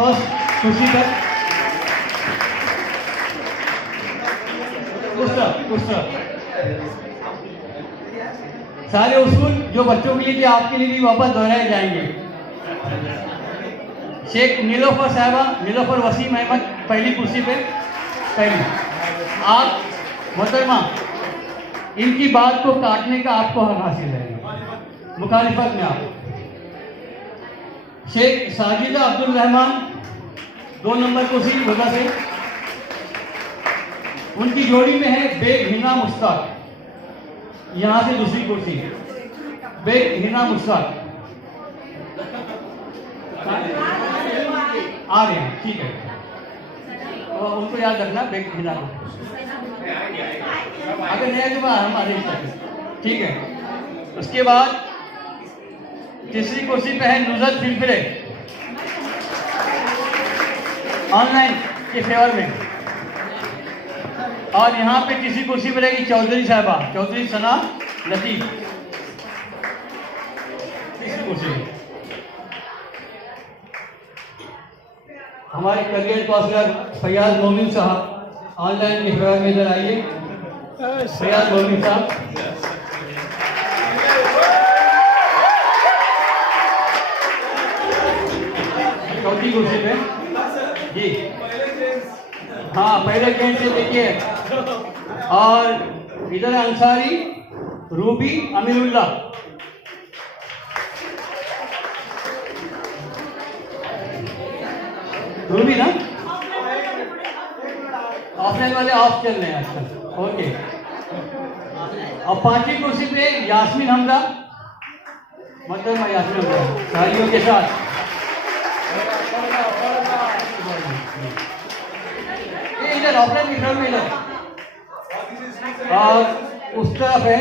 First कुर्सी तक। उस तरफ सारे उसूल जो बच्चों के लिए थे आपके लिए भी वापस दोहराए जाएंगे। शेख नीलोफर साहिबा, नीलोफर वसीम अहमद पहली कुर्सी पे, पहली। आप मोहतरमा, इनकी बात को काटने का आपको हक हासिल है मुखालिफत में। आप शेख साजिदा अब्दुल रहमान 2 नंबर कुर्सी वजह से, उनकी जोड़ी में है बेग हिना मुश्ताक, यहां से दूसरी कुर्सी बेग हिना मुश्ताक आ रहे हैं, ठीक है, तो उनको याद रखना बेग हिना को, अगर नया जो हम अरेंज करें, ठीक है। उसके बाद तीसरी कुर्सी पे है नुजत फिलफिले, ऑनलाइन के फेवर में, और यहाँ पे तीसरी कुर्सी पे रहेगी चौधरी साहबा, चौधरी सना लतीफ, तीसरी कुर्सी। हमारे करियर काउंसलर फैयाज मोमिन साहब ऑनलाइन के फेवर में इधर आइए। फैयाज मोमिन साहब, चौथी कुर्सी पे जी, हाँ पहले गेंद से देखिए। और इधर अंसारी रूबी अमीरुल्लाह, रूबी ना, ऑफलाइन वाले ऑफ चल रहे हैं आजकल, ओके। और 5वीं कुर्सी पे यास्मीन हमजा, मतलब यास्मीन हमजा सालियों के साथ, इधर ऑफलाइन इधर में इधर, और उस तरफ है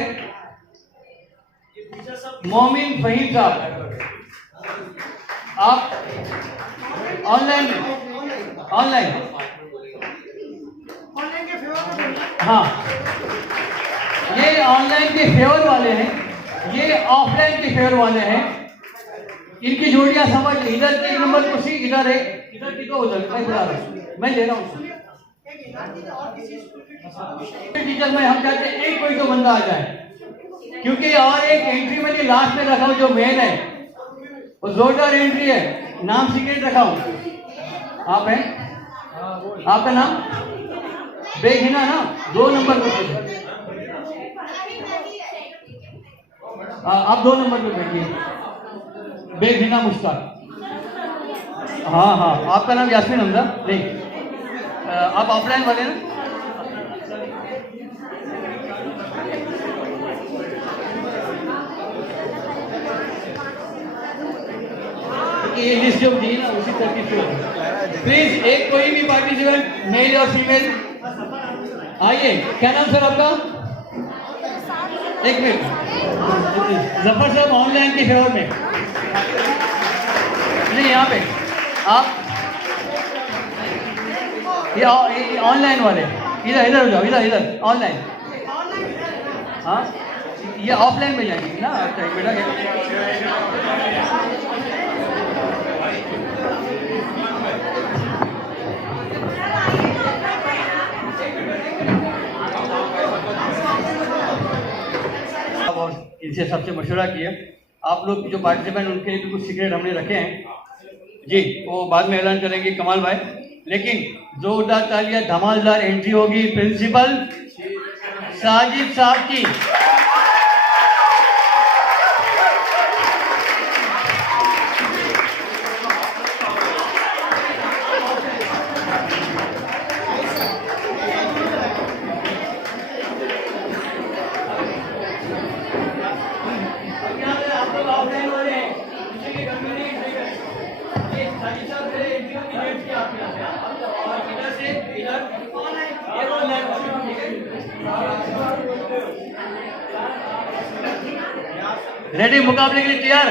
मोमिन फहीम साहब। आप ऑनलाइन के फेवर में, हाँ ये ऑनलाइन के फेवर वाले हैं, ये ऑफलाइन के फेवर वाले हैं। इनकी जोड़ियां समझ, इधर की 1 नंबर कुर्सी, इधर है, इधर की 2, उधर मैं बुला रहा हूँ, मैं ले रहा हूँ टीचर में। हम चाहते हैं एक कोई तो बंदा आ जाए, क्योंकि और एक एंट्री मैंने लास्ट में रखा हूं जो मेन है, वो जोरदार एंट्री है, नाम सीक्रेट रखा हूं। आप हैं, आपका नाम बेगहिना ना, 2 नंबर पे, आप 2 नंबर पे बैठिए, बेगहिना मुश्ताक। हाँ हाँ, आपका नाम यास्मीन हमजा नहीं, आप ऑफलाइन वाले ना, ये लिस्ट जो दी ना उसी तरह से प्लीज एक कोई भी पार्टिसिपेंट मेल और फीमेल आइए। क्या नाम सर आपका? एक मिनट, जफर साहब ऑनलाइन के फेवर में नहीं, यहाँ पे आप ये ऑनलाइन वाले इधर इधर हो जाओ, इधर ऑनलाइन, हाँ ये ऑफलाइन में जाएंगे ना। अच्छा बेटा इनसे सबसे मशवरा किया, आप लोग जो पार्टिसिपेंट उनके लिए भी कुछ सीक्रेट हमने रखे हैं जी, वो बाद में ऐलान करेंगे कमाल भाई। लेकिन जोरदार तालियां, धमालदार एंट्री होगी प्रिंसिपल साजिद साहब की। रेडी मुकाबले के लिए तैयार?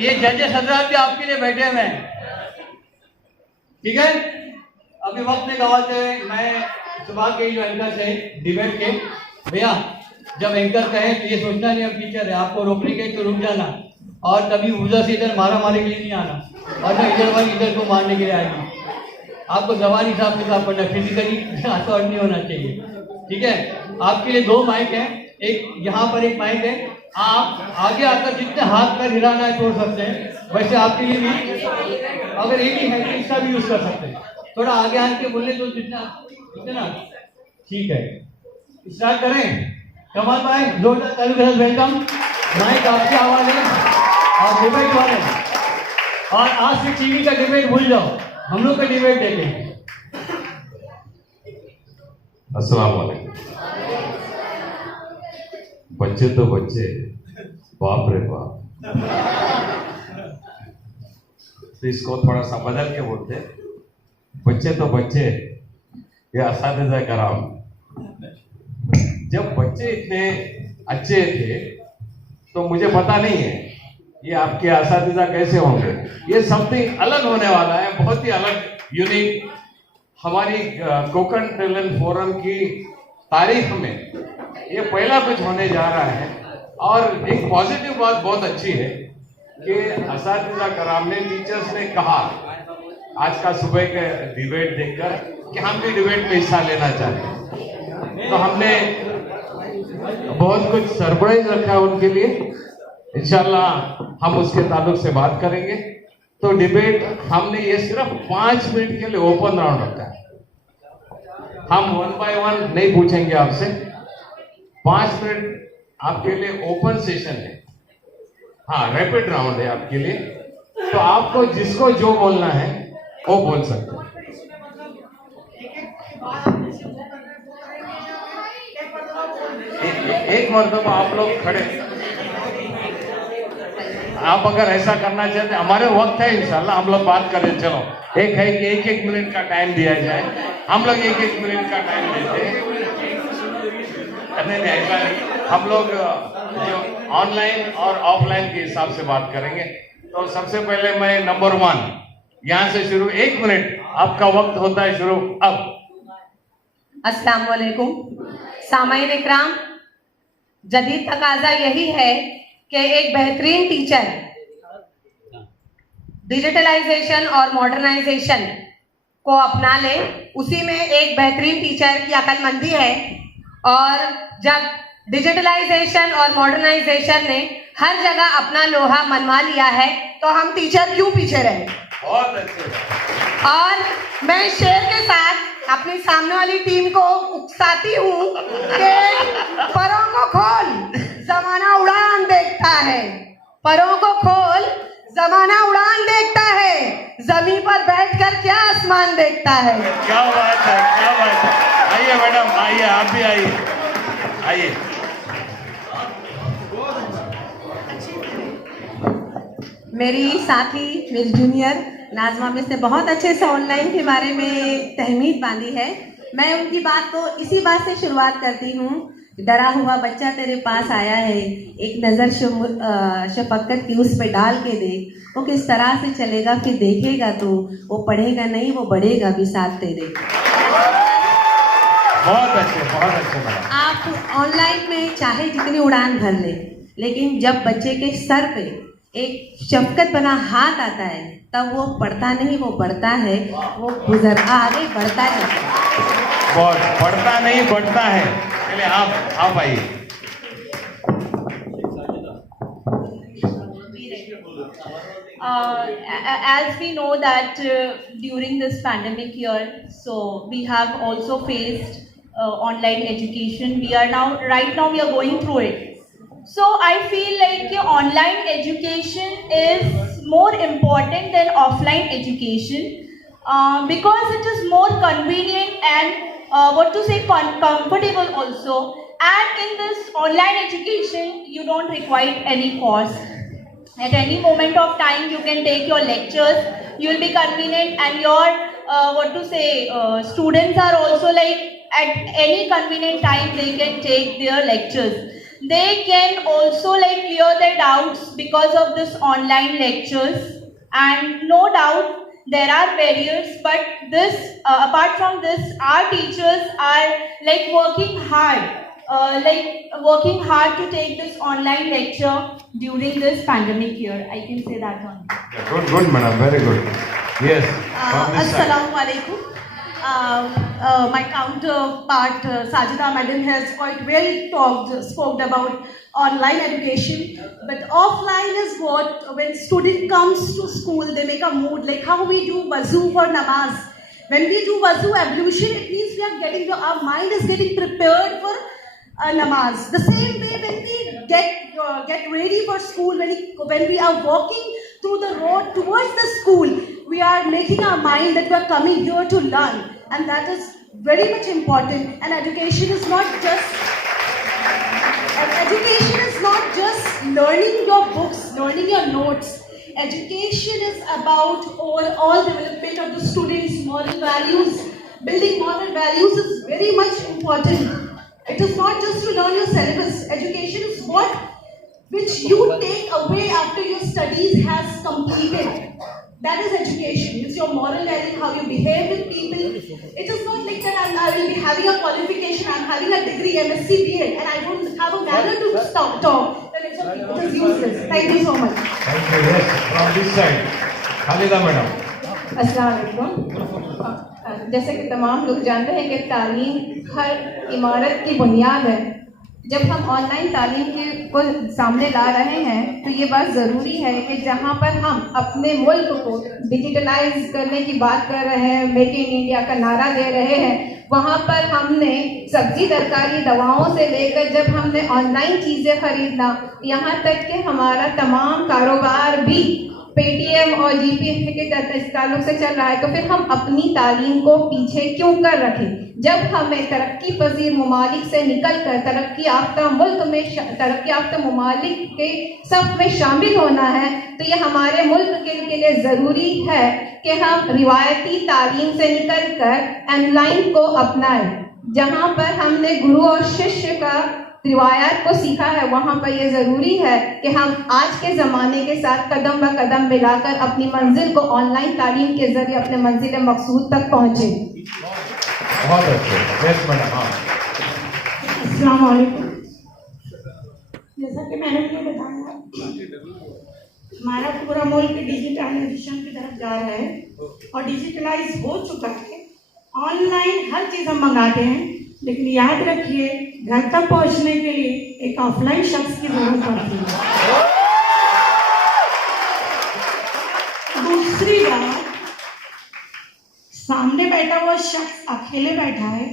ये जजेस हजरात भी आपके लिए बैठे हुए हैं, ठीक है। अभी वक्त नहीं गवाते हुए मैं सुबह के जो एंकर है डिबेट के, भैया जब एंकर कहे तो ये सोचना नहीं अब टीचर है, आपको रोकने के तो रुक जाना, और कभी उधर से इधर मारा मारी के लिए नहीं आना, और ना इधर वाली इधर को मारने के लिए आएगी। आपको जबानी हिसाब से करना, फिजिकली असर नहीं होना चाहिए, ठीक है। आपके लिए 2 माइक है, एक यहाँ पर एक माइक है, आप आगे आकर जितने हाथ पैर हिलाना है छोड़ सकते हैं, वैसे आपके लिए भी अगर एक ही है तो इसका भी यूज कर सकते हैं। थोड़ा आगे आके बोले तो जितना ठीक है। स्टार्ट करें। कमाल भाई जोरदार ताली के साथ वेलकम। माइक आपकी आवाज है और डिबेट वाले, और आज से टीवी का डिबेट भूल जाओ, हम लोग का डिबेट देखें। अस्सलाम वालेकुम। बच्चे तो बच्चे, बाप रे बाप। तो इसको थोड़ा सा बदल के बोलते हैं, बच्चे तो बच्चे, ये असातिज़ा कराम। जब बच्चे इतने अच्छे थे तो मुझे पता नहीं है ये आपके असातिज़ा कैसे होंगे। ये समथिंग अलग होने वाला है, बहुत ही अलग, यूनिक। हमारी कोकण टैलेंट फोरम की तारीख में ये पहला कुछ होने जा रहा है। और एक पॉजिटिव बात बहुत अच्छी है कि असातिज़ा कराम ने, टीचर्स ने कहा आज का सुबह के डिबेट देखकर कि हम भी डिबेट में हिस्सा लेना चाहते हैं। तो हमने बहुत कुछ सरप्राइज रखा है उनके लिए, इंशाल्लाह हम उसके ताल्लुक से बात करेंगे। तो डिबेट हमने ये सिर्फ 5 मिनट के लिए ओपन राउंड रखा है। हम 1 बाय 1 नहीं पूछेंगे आपसे, 5 मिनट आपके लिए ओपन सेशन है। हाँ, रैपिड राउंड है आपके लिए, तो आपको जिसको जो बोलना है वो बोल सकते हैं। एक मर्तबा आप लोग खड़े, आप अगर ऐसा करना चाहते, हमारे वक्त है, इंशाल्लाह हम लोग बात करें। चलो, एक है कि 1-1 मिनट का टाइम दिया जाए, हम लोग 1-1 मिनट का टाइम देते हैं। नहीं, ऐसा नहीं, हम लोग जो ऑनलाइन और ऑफलाइन के हिसाब से बात करेंगे। तो सबसे पहले मैं नंबर 1 यहाँ से शुरू, 1 मिनट आपका वक्त होता है शुरू अब। अस्सलाम वालेकुम सामाईन इकराम, जदीद तकाजा यही है कि एक बेहतरीन टीचर डिजिटलाइजेशन और मॉडर्नाइजेशन को अपना ले। उसी में एक बेहतरीन टीचर की अक्लमंदी है। और जब डिजिटलाइजेशन और मॉडर्नाइजेशन ने हर जगह अपना लोहा मनवा लिया है तो हम टीचर क्यों पीछे रहे। बहुत अच्छे। और मैं शेर के साथ अपनी सामने वाली टीम को उकसाती हूँ कि परों को खोल, जमाना उड़ान देखता है। परों को खोल, जमाना उड़ान देखता है। जमीन पर बैठकर क्या आसमान देखता है। क्या बात है, क्या बात है। आइए मैडम, आइए, आप भी आइए, आइए। मेरी साथी, मेरी जूनियर नाजमा मिस ने बहुत अच्छे से ऑनलाइन के बारे में तहमीद बांधी है। मैं उनकी बात को इसी बात से शुरुआत करती हूँ, डरा हुआ बच्चा तेरे पास आया है, एक नज़र शफकत की उस पे डाल के देख, वो किस तरह से चलेगा फिर देखेगा तो, वो पढ़ेगा नहीं वो बढ़ेगा भी साथ तेरे। बहुत अच्छे, बहुत अच्छे। आप ऑनलाइन में चाहे जितनी उड़ान भर ले, लेकिन जब बच्चे के सर पे एक शफकत बना हाथ आता है तब वो पढ़ता नहीं, वो बढ़ता है, वो आगे बढ़ता है। बहुत बढ़ता नहीं, बढ़ता है। चलिए आप आइए। As we know that during this pandemic year, so we have also faced online education. Right now we are going through it. So I feel like online education is more important than offline education because it is more convenient and comfortable also. And in this online education, you don't require any course. At any moment of time, you can take your lectures. You will be convenient, and your students are also like at any convenient time they can take their lectures. They can also like clear their doubts because of this online lectures. And no doubt there are barriers, but this apart from this, our teachers are like working hard like working hard to take this online lecture during this pandemic year. I can say that only. Yeah, good, madam, very good. Yes. From this side. Assalamu alaikum. My counterpart Sajida madam has quite well spoke about online education, but offline is what when student comes to school they make a mood, like how we do wuzu for namaz. When we do wuzu ablution, it means we are getting our mind is getting prepared for namaz. The same way when we get ready for school, when we are walking through the road towards the school, we are making our mind that we are coming here to learn, and that is very much important. And education is not just learning your books, learning your notes. Education is about overall development of the students' moral values. Building moral values is very much important. It is not just to learn your syllabus. Education is what which you take away after your studies has completed. That is education. It's your moral value, how you behave with people. It is not like that I will be having a qualification, I'm having a degree, MSc, BEd, and I don't have a manner to talk. Then it is useless. Thank you so much. Thank you. Yes. From this side, Khalida madam. अस्सलाम वालेकुम। जैसे कि तमाम लोग जानते हैं कि तालीम हर इमारत की बुनियाद है। जब हम ऑनलाइन तालीम को सामने ला रहे हैं तो ये बात ज़रूरी है कि जहाँ पर हम अपने मुल्क को डिजिटलाइज करने की बात कर रहे हैं, मेक इन इंडिया का नारा दे रहे हैं, वहाँ पर हमने सब्जी तरकारी दवाओं से लेकर जब हमने ऑनलाइन चीज़ें खरीदना, यहाँ तक कि हमारा तमाम कारोबार भी पेटीएम और जीपे के ताल्लुक से चल रहा है, तो फिर हम अपनी तालीम को पीछे क्यों कर रखें? जब हमें तरक्की पजीर ममालिक से निकल कर तरक्की याफ्ता मुल्क में तरक्की याफ्ता ममालिक के सफ में शामिल होना है, तो ये हमारे मुल्क के लिए ज़रूरी है कि हम रिवायती तालीम से निकल कर ऑनलाइन को अपनाएं। जहाँ पर हमने गुरु और शिष्य का रिवायात को सीखा है, वहाँ पर यह ज़रूरी है कि हम आज के ज़माने के साथ कदम ब कदम मिलाकर अपनी मंजिल को ऑनलाइन तालीम के ज़रिए अपने मंजिल मकसूद तक पहुँचे। बहुत अच्छे। Yes madam. हाँ। अस्सलाम वालेकुम। जैसा कि मैंने आपको बताया, हमारा पूरा मुल्क डिजिटलाइजेशन की तरफ जा रहा है और डिजिटलाइज हो चुका है। ऑनलाइन हर चीज़ हम मंगाते हैं, लेकिन याद रखिए घर तक पहुंचने के लिए एक ऑफलाइन शख्स की जरूरत पड़ती है। दूसरी बात, सामने बैठा हुआ शख्स अकेले बैठा है,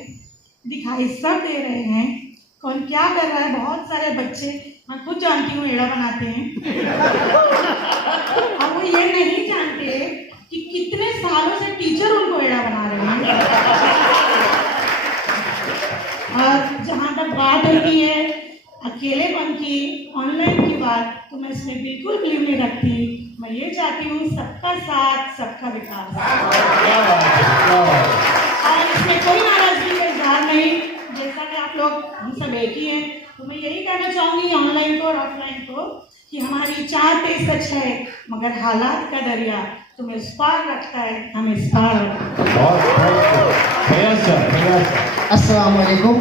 दिखाई सब दे रहे हैं, कौन क्या कर रहा है। बहुत सारे बच्चे, मैं खुद जानती हूँ, एड़ा बनाते हैं और वो ये नहीं जानते कि कितने सालों से टीचर उनको एड़ा बना रहे हैं। और जहाँ तक बात होती है अकेलेपन की, ऑनलाइन की बात, तो मैं इसमें बिल्कुल बिलीव नहीं रखती। मैं ये चाहती हूँ सबका साथ सबका विकास, और इसमें कोई नाराजगी का इजहार नहीं। जैसा कि आप लोग हम सब एक ही हैं, तो मैं यही कहना चाहूँगी ऑनलाइन को और ऑफलाइन को कि हमारी चाह तेज सच है, मगर हालात का दरिया तुम्हें इस पार रखता है, हम इस पार अस्सलाम वालेकुम।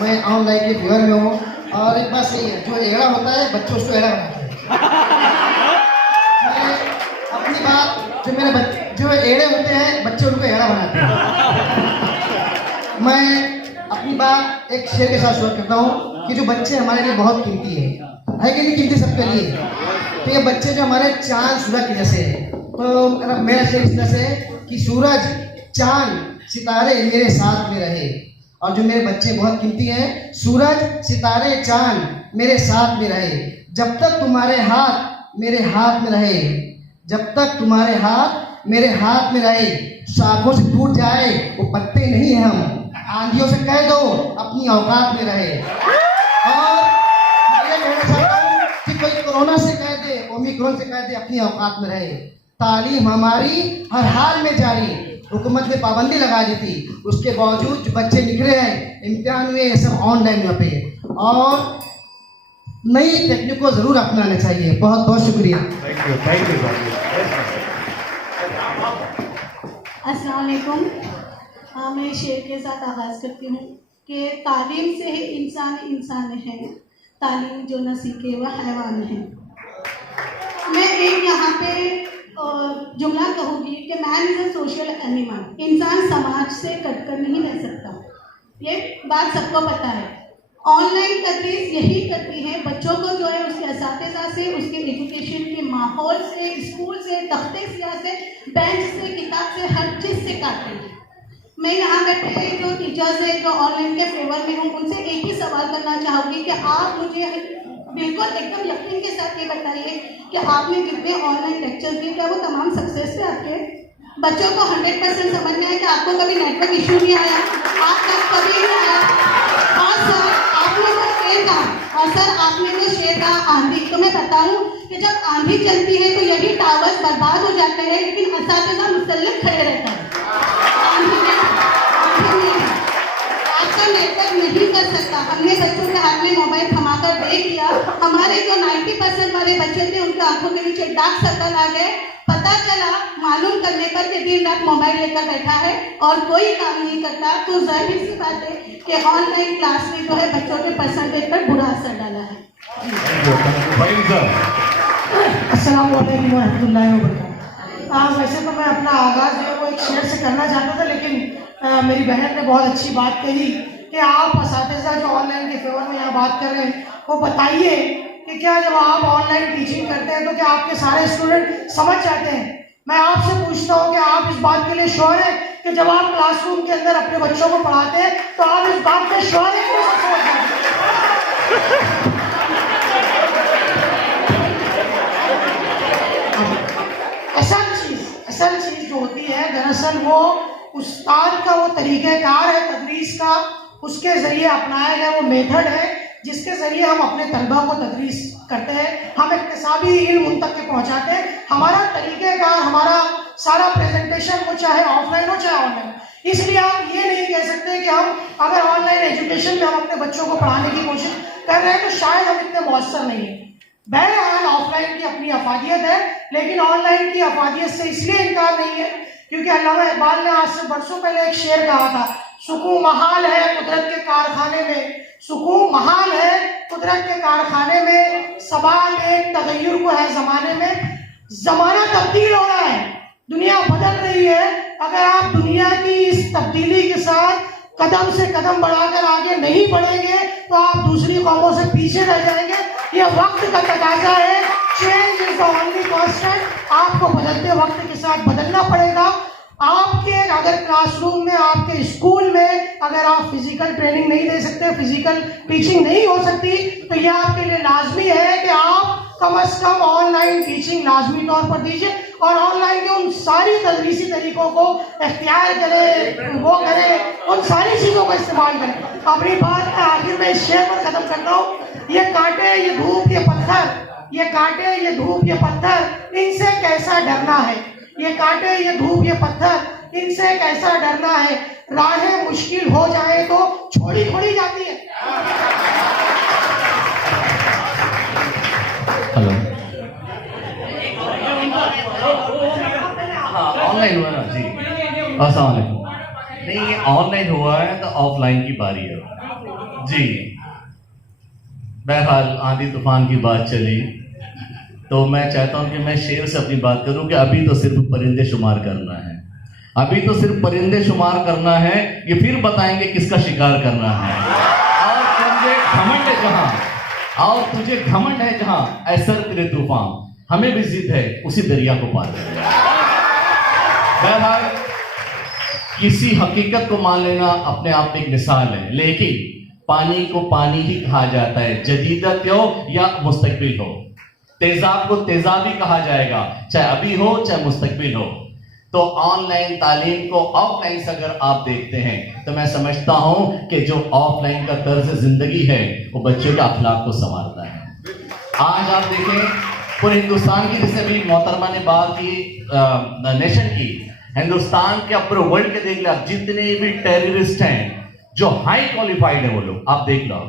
मैं ऑनलाइन के फेवर में हूँ और एक बात सही है, जो एड़ा होता है बच्चे उसको एड़ा बनाते हैं। मैं अपनी बात, जो मेरे जो एड़े होते हैं बच्चे उनको एड़ा बनाते हैं। मैं अपनी बात एक शेर के साथ शुरू करता हूँ कि जो बच्चे हमारे लिए बहुत कीमती है कि नहीं कीमती सबके लिए। तो ये बच्चे जो हमारे चांद सूरज के जैसे है, तो मेरा शेर इस तरह से कि सूरज चांद सितारे मेरे साथ में रहे, और जो मेरे बच्चे बहुत कीमती हैं, सूरज सितारे चांद मेरे साथ में रहे, जब तक तुम्हारे हाथ मेरे हाथ में रहे, जब तक तुम्हारे हाथ मेरे हाथ में रहे, शाखों से टूट जाए वो पत्ते नहीं हैं हम, आंधियों से कह दो अपनी औकात में रहे। और मैं ये कहना चाहता हूँ कि कोई कोरोना से कह दे, ओमिक्रॉन से कह दे अपनी औकात में रहे। तालीम हमारी हर हाल में जारी, हुकूमत ने पाबंदी लगा दी थी, उसके बावजूद जो बच्चे निकले हैं, इम्तिहान हुए, ये सब ऑनलाइन हुए पे, और नई टेक्निक को जरूर अपनाना चाहिए। बहुत बहुत शुक्रिया। Thank you. अस्सलाम वालेकुम। हाँ, मैं शेर के साथ आगाज़ करती हूँ। कि तालीम से ही इंसान इंसान है, तालीम जो न सीखे वह हैवान है। मैं एक यहाँ पे जुमला कहूँगी कि man is a social animal, इंसान समाज से कटकर नहीं रह सकता। ये बात सबको पता है। ऑनलाइन तदरीस यही करती है, बच्चों को जो है उसके असातिज़ा से, उसके एजुकेशन के माहौल से, स्कूल से, तख्ते सिया से, बेंच से, किताब से, हर चीज़ से काटती है। मैं यहाँ बैठे जो टीचर्स हैं जो ऑनलाइन के फेवर में हूँ, उनसे एक ही सवाल करना चाहूँगी कि आप मुझे बिल्कुल एकदम यकीन के साथ ये बताइए कि आपने जितने ऑनलाइन लेक्चर्स दिए क्या वो तमाम सक्सेस थे आपके? बच्चों को 100% समझ में आया कि आपको कभी नेटवर्क इशू नहीं आया, आपका कभी नहीं आया? और सर आपने वो शेर कहा, और सर आपने वो शेर कहा आंधी, तो मैं बताऊँ कि जब आंधी चलती है तो यही टावर्स बर्बाद हो जाते हैं, लेकिन असातिज़ा मुसल्लत खड़े रहता है। आंधी में आजकल नेटवर्क नहीं कर सकता। हमने बच्चों के हाथ में मोबाइल थमाकर देख लिया, हमारे जो 90% वाले बच्चे थे उनके आंखों के नीचे डार्क सर्कल आ गए। पता चला मालूम करने पर कि दिन रात मोबाइल लेकर बैठा है और कोई काम नहीं करता। तो जाहिर सी बात है कि ऑनलाइन क्लास में जो है बच्चों के परसेंटेज पर बुरा असर डाला है। अस्सलाम वालेकुम रहमतुल्लाहि व बरकातहू। वैसे तो मैं अपना आगाज़ जो है वो एक शेर से करना चाहता था, लेकिन मेरी बहन ने बहुत अच्छी बात कही कि आप असातिज़ा जो ऑनलाइन के फेवर में यहाँ बात कर रहे हैं वो बताइए कि क्या जब आप ऑनलाइन टीचिंग करते हैं तो क्या आपके सारे स्टूडेंट समझ जाते हैं? मैं आपसे पूछता हूँ कि आप इस बात के लिए श्योर हैं कि जब आप क्लासरूम के अंदर अपने बच्चों को पढ़ाते हैं तो आप इस बात पे श्योर हैं कि वो सब समझ जाते हैं? असल चीज़ जो होती है दरअसल वो उस्ताद का वो तरीक़ेकार है तदरीस का, उसके ज़रिए अपनाया गया वो मेथड है जिसके ज़रिए हम अपने तलबा को तदरीस करते हैं, हम इक्तिसाबी इल्म उन तक के पहुँचाते हैं। हमारा तरीक़ेकार, हमारा सारा प्रेजेंटेशन वो चाहे ऑफलाइन हो चाहे ऑनलाइन। इसलिए आप ये नहीं कह सकते कि हम अगर ऑनलाइन एजुकेशन में हम अपने बच्चों को पढ़ाने की कोशिश कर रहे हैं तो शायद हम इतने मौसर नहीं हैं। बहरहाल ऑफलाइन की अपनी अफादियत है, लेकिन ऑनलाइन की अफादियत से इसलिए इनकार नहीं है क्योंकि अल्लामा इकबाल ने आज से बरसों पहले एक शेर कहा था, सुकून महाल है कुदरत के कारखाने में, सुकून महाल है कुदरत के कारखाने में, सवाल एक तगय्युर को है ज़माने में। ज़माना तब्दील हो रहा है, दुनिया बदल रही है। अगर आप दुनिया की इस तब्दीली के साथ कदम से कदम बढ़ाकर आगे नहीं बढ़ेंगे तो आप दूसरी कौमों से पीछे रह जाएंगे। ये वक्त का तकाजा है, change is the only constant. आपको बदलते वक्त के साथ बदलना पड़ेगा। आपके अगर क्लासरूम में, आपके स्कूल में अगर आप फिजिकल ट्रेनिंग नहीं दे सकते, फिजिकल टीचिंग नहीं हो सकती, तो ये आपके लिए लाजमी है कि आप कम अज कम ऑनलाइन टीचिंग लाजमी तौर पर दीजिए और ऑनलाइन के उन सारी तदरीसी तरीकों को इख्तियार करें, वो करें, उन सारी चीज़ों का इस्तेमाल करें। अपनी बात आखिर में इस शेर पर ख़त्म करता हूँ। ये कांटे, ये धूप, ये पत्थर, ये कांटे, ये धूप, ये पत्थर, इनसे कैसा डरना है? ये कांटे, ये धूप, ये पत्थर, इनसे कैसा डरना है? राहें मुश्किल हो जाए तो छोड़ी छोड़ी जाती है। हेलो, हाँ ऑनलाइन हुआ ना जी। अस्सलाम वालेकुम। नहीं, ये ऑनलाइन हुआ है तो ऑफलाइन की बारी है जी। बहरहाल आंधी तूफान की बात चली तो मैं चाहता हूं कि मैं शेर से अपनी बात करूं कि अभी तो सिर्फ परिंदे शुमार करना है, अभी तो सिर्फ परिंदे शुमार करना है, ये फिर बताएंगे किसका शिकार करना है। और तुझे घमंड है जहां, और तुझे घमंड है जहां, ऐसर तेरे तूफान, हमें भी जिद है उसी दरिया को पार करना। बहरहाल किसी हकीकत को मान लेना अपने आप में एक मिसाल है, लेकिन पानी को पानी ही कहा जाता है, जदीदत हो या मुस्तकबिल हो। तेजाब को तेजाब ही कहा जाएगा, चाहे अभी हो चाहे मुस्तकबिल हो। तो ऑनलाइन तालीम को ऑफलाइन से अगर आप देखते हैं तो मैं समझता हूं कि जो ऑफलाइन का तर्ज जिंदगी है वो बच्चों के अखलाक को संवारता है। आज आप देखें पूरे हिंदुस्तान की, जैसे भी मोहतरमा ने बात की नेशन की, हिंदुस्तान के पूरे वर्ल्ड के देख ले आप, जितने भी टेररिस्ट हैं जो हाई क्वालिफाइड है वो लोग, आप देख लो,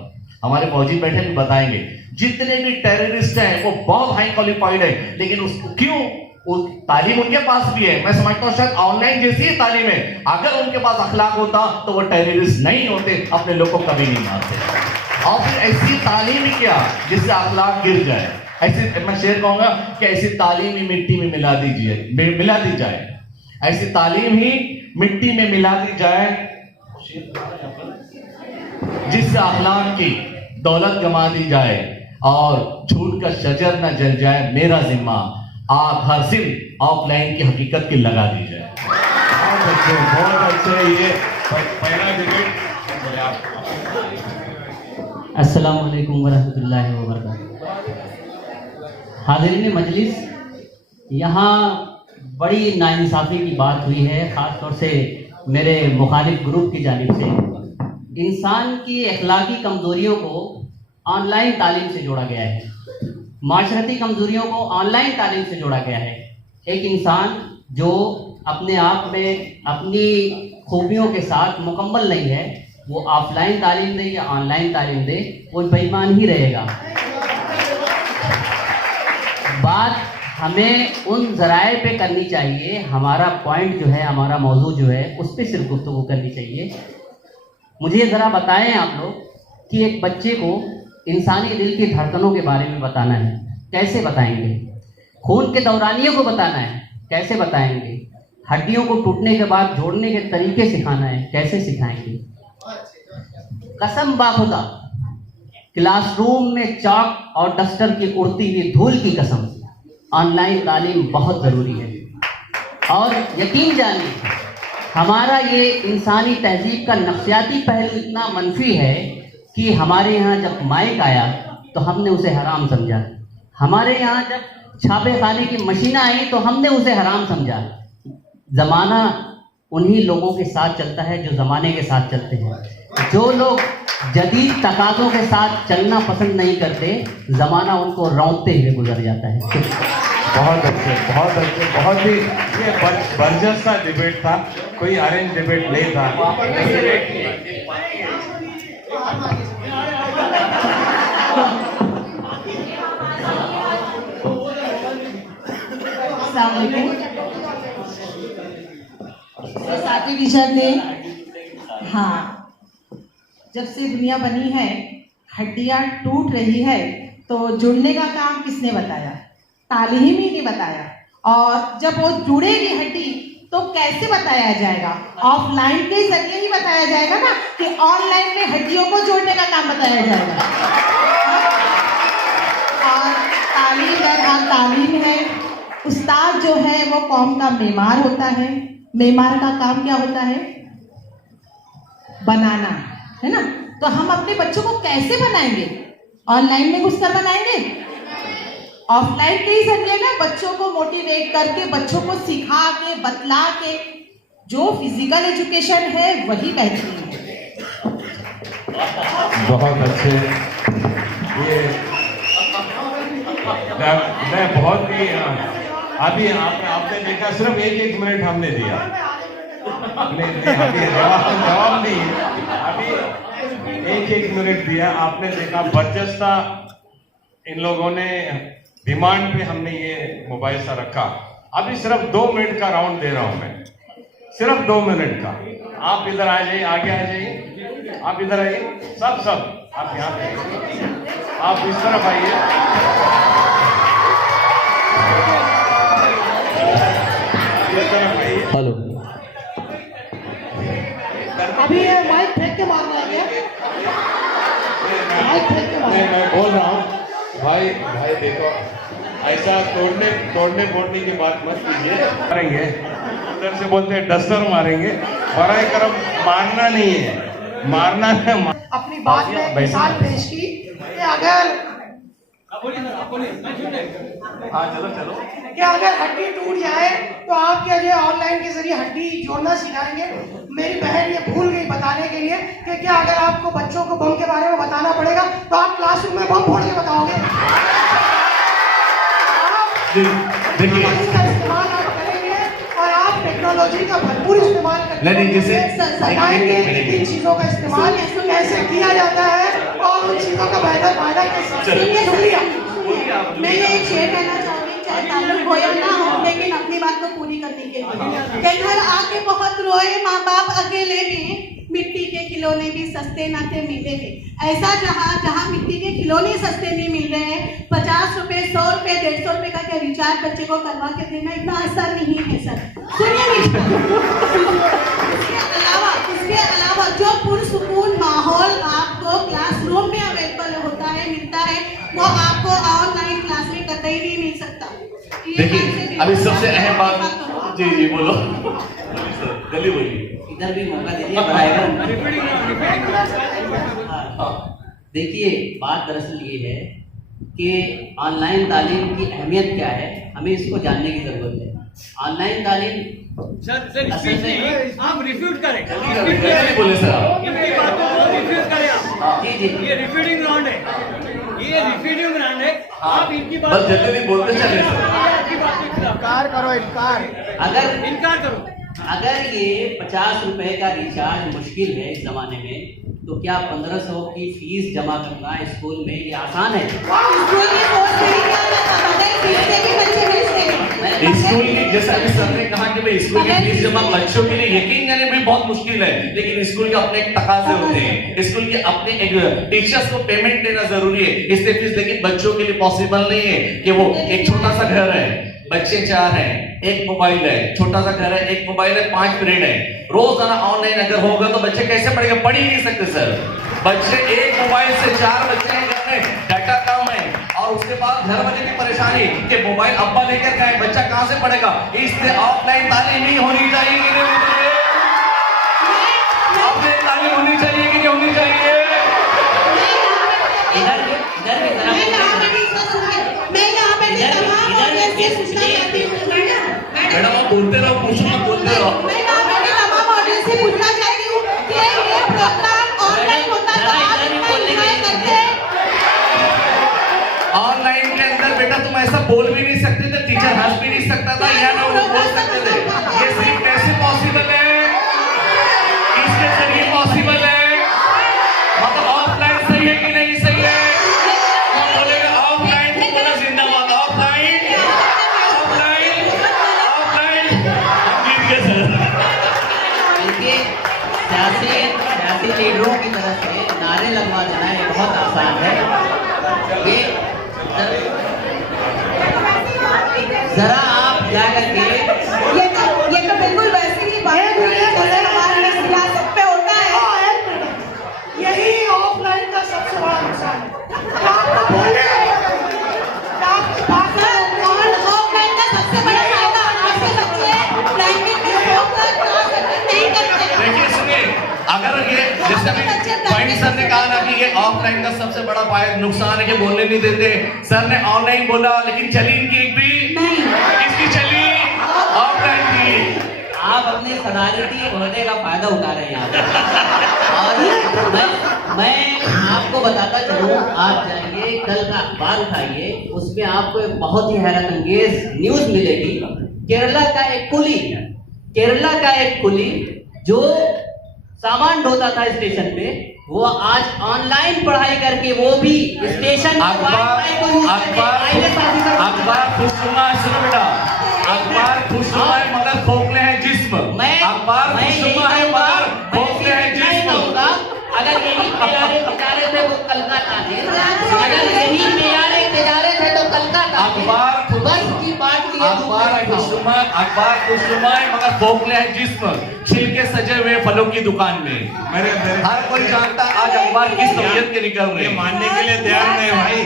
हमारे फौजी बैठे भी बताएंगे, जितने भी टेररिस्ट हैं वो बहुत हाई क्वालिफाइड है, लेकिन उसको क्यों तालीम उनके पास भी है। मैं समझता हूँ शायद ऑनलाइन जैसी ही तालीम है। अगर उनके पास अखलाक होता तो वो टेररिस्ट नहीं होते, अपने लोग को कभी नहीं मारते। और फिर ऐसी तालीम ही क्या जिससे अखलाक गिर जाए। ऐसी मैं शेर कहूंगा कि ऐसी तालीम ही मिट्टी में मिला दी जाए। ऐसी तालीम ही मिट्टी में मिला दी जाए जिससे अखलाक की दौलत जमा दी जाए और झूठ का शजर न जल जाए। मेरा जिम्मा आप हर सिम ऑफलाइन की हकीकत की लगा दी जाए। बहुत अच्छे। ये पहला डिबेट। अस्सलाम वालेकुम वरहमतुल्लाहि वबरकातुहू। हाज़रीन मजलिस, यहाँ बड़ी नाइंसाफ़ी की बात हुई है, ख़ास तौर से मेरे मुखालिफ ग्रुप की जानिब से। इंसान की अखलाकी कमज़ोरियों को ऑनलाइन तालीम से जोड़ा गया है, माशरती कमज़ोरियों को ऑनलाइन तालीम से जोड़ा गया है। एक इंसान जो अपने आप में अपनी खूबियों के साथ मुकम्मल नहीं है, वो ऑफलाइन तालीम दे या ऑनलाइन तालीम दे, वो बेईमान ही रहेगा। बात हमें उन ज़राए पे करनी चाहिए, हमारा पॉइंट जो है, हमारा मौजू जो है, उस पर सिर्फ गुफ्तगू करनी चाहिए। मुझे ज़रा बताएं आप लोग कि एक बच्चे को इंसानी दिल की धड़कनों के बारे में बताना है, कैसे बताएंगे? खून के दौरानियों को बताना है, कैसे बताएंगे? हड्डियों को टूटने के बाद जोड़ने के तरीके सिखाना है, कैसे सिखाएंगे? कसम बाखुदा, क्लासरूम में चाक और डस्टर की उड़ती हुई धूल की कसम, ऑनलाइन तालीम बहुत ज़रूरी है। और यकीन जानिए, हमारा ये इंसानी तहजीब का नफ्सियाती पहलू इतना मनफी है कि हमारे यहाँ जब माइक आया तो हमने उसे हराम समझा। हमारे यहाँ जब छापे खाने की मशीन आई तो हमने उसे हराम समझा। ज़माना उन्हीं लोगों के साथ चलता है जो ज़माने के साथ चलते हैं। जो लोग जदीद तकाज़ों के साथ चलना पसंद नहीं करते, ज़माना उनको रौंदते हुए गुजर जाता है। बहुत अच्छे, बहुत अच्छे, बहुत ही ये बर्जस सा डिबेट था, कोई अरेंज डिबेट नहीं था। साथी विशर ने, हाँ, जब से दुनिया बनी है हड्डियां टूट रही है, तो जुड़ने का काम किसने बताया? तालीम ही नहीं बताया। और जब वो जुड़ेगी हड्डी तो कैसे बताया जाएगा? ऑफलाइन के जरिए ही बताया जाएगा ना, कि ऑनलाइन में हड्डियों को जोड़ने का काम बताया जाएगा। और तालीम दरअसल तालीम है। उस्ताद जो है वो कौम का मेमार होता है। मेमार का काम क्या होता है? बनाना, है ना? तो हम अपने बच्चों को कैसे बनाएंगे? ऑनलाइन में घुसकर बनाएंगे? ऑफलाइन के ही जरिए ना, बच्चों को मोटिवेट करके, बच्चों को सिखा के, बतला के। जो फिजिकल एजुकेशन है वही बेहतरीन है। बहुत अच्छे। ये मैं बहुत ही अभी आपने देखा, सिर्फ एक मिनट हमने दिया। नहीं, अभी जवाब नहीं, अभी एक मिनट दिया। आपने देखा बर्जस्ता इन लोगों ने डिमांड पे हमने ये मोबाइल सा रखा। अभी सिर्फ 2 मिनट का राउंड दे रहा हूं मैं, सिर्फ 2 मिनट का। आप इधर आ जाइए, आगे आ जाइए, आप इधर आइए, सब आप यहाँ पे, आप इस तरफ आइए, हेलो। अभी ये माइक फेंक के मारना है क्या? माइक फेंक के मारना है। मैं बोल रहा हूँ भाई देखो, ऐसा तोड़ने फोड़ने की बात मत कीजिए। मारेंगे, उधर से बोलते हैं डस्टर मारेंगे, बराए करम मारना नहीं है, मारना है। अपनी बात में एक मिसाल पेश की कि अगर हाँ चलो कि अगर हड्डी टूट जाए तो आप क्या जो ऑनलाइन के जरिए हड्डी जोड़ना सिखाएंगे? मेरी बहन ये भूल गई बताने के लिए कि क्या अगर आपको बच्चों को बम के बारे में बताना पड़ेगा तो आप क्लासरूम में बम फोड़ के बताओगे? देखिए, इसका इस्तेमाल आप करेंगे और आप टेक्नोलॉजी का भरपूर इस्तेमाल करेंगे। इन चीजों का इस्तेमाल कैसे किया जाता है और उन चीजों का बेहतर फायदा कैसे? मैं ये एक शेयर कहना चाहूंगी। चाहे ताल्लुक हो या ना हो, लेकिन अपनी बात को पूरी करने के लिए के घर आके बहुत रोए माँ बाप अकेले में, मिट्टी के खिलौने भी सस्ते ना थे मिले थे। ऐसा जहाँ मिट्टी के खिलौने सस्ते नहीं मिल रहे हैं, 50 रुपए 100 रुपए 150 रुपए का क्या रिचार्ज बच्चे को करवा के देना इतना आसान नहीं है सर। सुनिए इसके अलावा जो पुरसुकून माहौल आपको क्लासरूम में अवेलेबल होता है, मिलता है, वो आपको ऑनलाइन क्लास में कतई नहीं मिल सकता। देखिए अभी सबसे अहम बात, जी बोलो जल्दी बोलिए। इधर भी मौका दीजिए देखिए, बात दरअसल ये है कि ऑनलाइन तालीम की अहमियत क्या है, हमें इसको जानने की जरूरत है। ऑनलाइन तालीम सर आप रिफ्यूट करें, बोले सर आप। इनकी बातों को रिफ्यूट करें आप। जी ये रिफ्यूटिंग राउंड है, ये रिफ्यूटिंग राउंड है। आप इनकी बात बस जल्दी बोलते चले सर। आपकी बात के खिलाफ इनकार करो, इनकार। अगर इनकार करो। अगर ये 50 रुपए का रिचार्ज मुश्किल है इस जमाने में, तो क्या 1500 की फीस जमा करना स्कूल में ये आसान है? स्कूल की कोर्स नहीं किया जाता, बगैर फीस के भी बच्चे भेजते हैं। स्कूल की, जैसा कि सर ने कहा कि भाई स्कूल की फीस जमा बच्चों के लिए यकीन करने भी बहुत मुश्किल है, लेकिन स्कूल के अपने एक तकाजे होते हैं, स्कूल के अपने एक टीचर्स को पेमेंट देना जरूरी है, इसलिए फीस। लेकिन बच्चों के लिए पॉसिबल नहीं है कि वो एक छोटा सा घर है, बच्चे 4 हैं, एक मोबाइल है, छोटा सा घर है, एक मोबाइल है, 5 पीरियड है, रोजाना ऑनलाइन अगर होगा तो बच्चे कैसे पढ़ेंगे? पढ़ ही नहीं सकते सर। बच्चे एक मोबाइल से 4 बच्चे हैं घर में, डाटा कम है, और उसके बाद घर वाले की परेशानी कि मोबाइल अब्बा लेकर गए, बच्चा कहां से पढ़ेगा? इसलिए ऑफलाइन तालीम ही होनी चाहिए कि नहीं होनी चाहिए? ऑफलाइन तालीम होनी चाहिए कि नहीं होनी चाहिए? मैडम आप बोलते रहो, पूछो मत, बोलते रहो। मैं तमाम ऑडियंस से पूछना चाहती हूँ कि ये प्रोग्राम ऑनलाइन होता है तो आप एंजॉय करते हैं? ऑनलाइन के अंदर बेटा तुम ऐसा बोल भी नहीं सकते थे, टीचर हंस भी नहीं सकता था, या ना वो बोल सकते थे। ये सिर्फ कैसे पॉसिबल है? इसके जरिए पॉसिबल है। मतलब ऑफलाइन सही है कि नहीं सही है? कौन बोलेगा ऑफलाइन? तो बोला जिंदाबाद ऑफलाइन, ऑफलाइन, ऑफलाइन। हम जीत गए सर। देखिए, सियासी लीडरों की तरफ से नारे लगवा देना ये बहुत आसान है। ये जरा आप जा करके ये तो बिल्कुल वैसे ही बात हुई है जैसे हमारे सियासत पे होता है। यही ऑफलाइन का सबसे बड़ा नुकसान है। आपको बोलते हैं ऑफलाइन का सबसे बड़ा फायदा आज के बच्चे प्राइवेट में होकर क्लास अटेंड नहीं करते। देखिए सुनिए, अगर ये जैसे पॉइंट सर ने कहा ना कि ये ऑफलाइन का सबसे बड़ा नुकसान है कि बोलने नहीं देते, सर ने ऑनलाइन बोला लेकिन चली इनकी एक भी नहीं, इसकी चली ऑफलाइन की। आप अपने सदारती ओहदे का फायदा उठा रहे हैं यहाँ पे। और मैं आपको बताता चलूँ, आप जाइए कल का अखबार उठाइए, उसमें आपको एक बहुत ही हैरत अंगेज न्यूज मिलेगी। केरला का एक कुली जो सामान ढोता था स्टेशन पे, वो आज ऑनलाइन पढ़ाई करके वो भी स्टेशन अखबार खुशनुमा है, सुनो बेटा, अखबार खुशनुमा है मगर खोखले हैं जिस्म। अखबार खुशनुमा है मगर खोखले हैं जिस्म। अगर यही प्यारे बेचारे थे वो कलकत्ता थे, अगर यही प्यारे बेचारे थे तो कलकत्ता। अखबार बस की बात की अखबार खुशनुमा है मगर खोखले हैं जिस्म। छिलके सजे हुए फलों की दुकान में हर कोई जानता आज अखबार किस तबीयत के निकल रहे हैं। मानने के लिए तैयार नहीं भाई।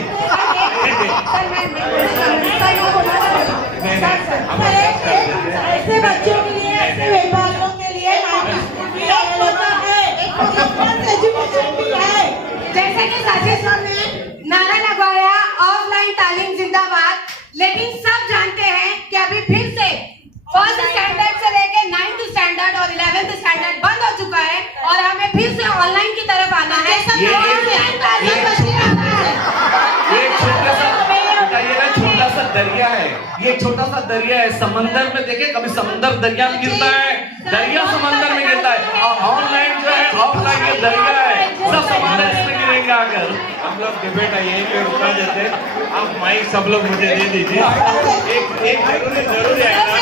ऐसे बच्चों के लिए, ऐसे व्यापारियों के लिए होता है, एजुकेशन भी है। जैसे कि साजिद सर ने नारा लगवाया ऑफलाइन तालीम जिंदाबाद, लेकिन सब जानते हैं कि अभी फिर से फर्स्ट स्टैंडर्ड से लेके 9th स्टैंडर्ड और 11th स्टैंडर्ड बंद हो चुका है और हमें फिर से ऑनलाइन की तरफ आना है। छोटा सा दरिया है, ये छोटा सा दरिया है। समंदर में देखे कभी समंदर दरिया में गिरता है दरिया समंदर में गिरता है, और ऑनलाइन जो है ऑफलाइन ये दरिया है, सब समंदर इसमें गिरेंगे आकर। हम लोग डिबेट यहीं पे रुका देते, आप माइक सब लोग मुझे दे दीजिए। एक जरूरी है ना,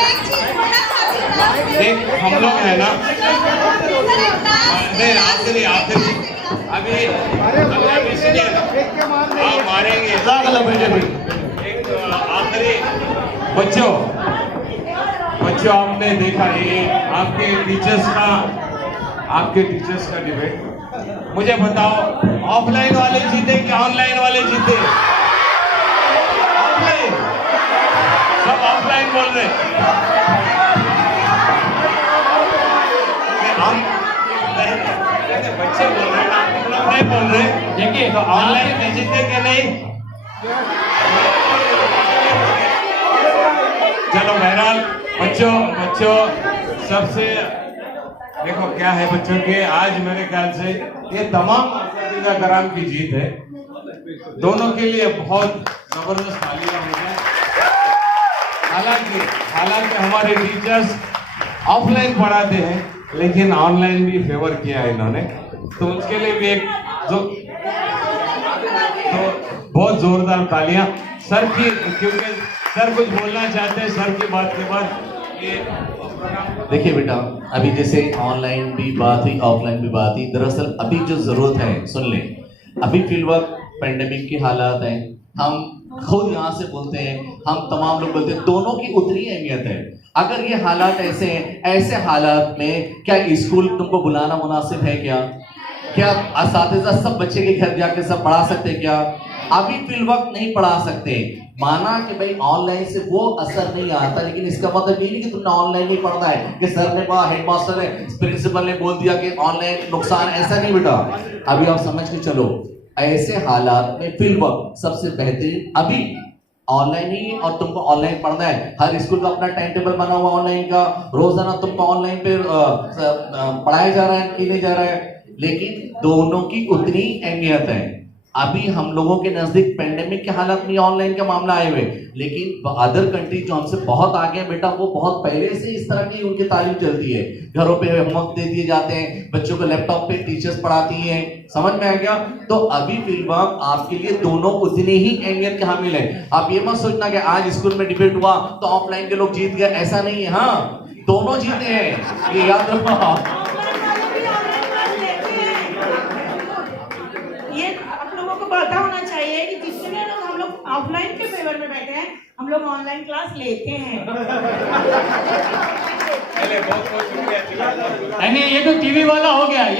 एक हम लोग है ना, नहीं आखिरी अभी सुनिए ना, आप मारेंगे एक आखिरी। बच्चों आपने देखा ये आपके टीचर्स का डिबेट। मुझे बताओ ऑफलाइन वाले जीते कि ऑनलाइन वाले जीते? ऑफलाइन, सब ऑफलाइन बोल रहे। बच्चे बोल रहे हैं, आप लोग नहीं बोल रहे। देखिए तो ऑनलाइन में जीते कि नहीं? चलो बहरहाल बच्चों सबसे देखो क्या है बच्चों के, आज मेरे ख्याल से ये तमाम असातिज़ा कराम की जीत है। दोनों के लिए बहुत जबरदस्त तालियां हो जाए। हालांकि हमारे टीचर्स ऑफलाइन पढ़ाते हैं, लेकिन ऑनलाइन भी फेवर किया है इन्होंने, तो उसके लिए भी एक तो बहुत जोरदार तालियां सर की, क्योंकि सर कुछ बोलना चाहते हैं। सर की बात के बाद ये देखिए बेटा, अभी जैसे ऑनलाइन भी बात हुई, ऑफलाइन भी बात हुई, दरअसल अभी जो जरूरत है सुन लें, अभी फिलहाल पेंडेमिक के हालात हैं, हम खुद यहाँ से बोलते हैं, हम तमाम लोग बोलते हैं, दोनों की उतनी अहमियत है। अगर ये हालात ऐसे हैं, ऐसे हालात में क्या स्कूल तुमको बुलाना मुनासिब है? क्या असातिज़ा सब बच्चे के घर जाके सब पढ़ा सकते क्या? अभी फिलवक्त नहीं पढ़ा सकते। माना कि भाई ऑनलाइन से वो असर नहीं आता, लेकिन इसका मतलब ये नहीं कि तुमने ऑनलाइन नहीं पढ़ना है, कि सर ने कहा, हेडमास्टर ने, प्रिंसिपल ने बोल दिया कि ऑनलाइन नुकसान, ऐसा नहीं बेटा। अभी आप समझ के चलो, ऐसे हालात में फिलवक्त सबसे बेहतरीन अभी ऑनलाइन ही, और तुमको ऑनलाइन पढ़ना है। हर स्कूल का अपना टाइम टेबल बना हुआ ऑनलाइन का, रोजाना तुमको ऑनलाइन पे पढ़ाया जा रहा है कि नहीं जा रहा है, लेकिन दोनों की उतनी अहमियत है। अभी हम लोगों के नजदीक पेंडेमिक के हालात में ऑनलाइन का मामला आए हुए, लेकिन अदर कंट्री जो हमसे बहुत आगे हैं बेटा, वो बहुत पहले से इस तरह की उनकी तालीम चलती है। घरों पे होमवर्क दे दिए जाते हैं, बच्चों को लैपटॉप पे टीचर्स पढ़ाती हैं। समझ में आ गया? तो अभी फिलहाल आपके लिए दोनों उतनी ही अहमियत के हामिल है। आप ये मत सोचना कि आज स्कूल में डिबेट हुआ तो ऑफलाइन के लोग जीत गए, ऐसा नहीं है। हाँ, दोनों जीते हैं, ये याद रखो। ये आप लोगों को पता होना चाहिए कि जितने लोग हम लोग ऑफलाइन के फेवर में बैठे हैं, हम लोग ऑनलाइन क्लास लेते हैं। ये तो टीवी वाला हो गया।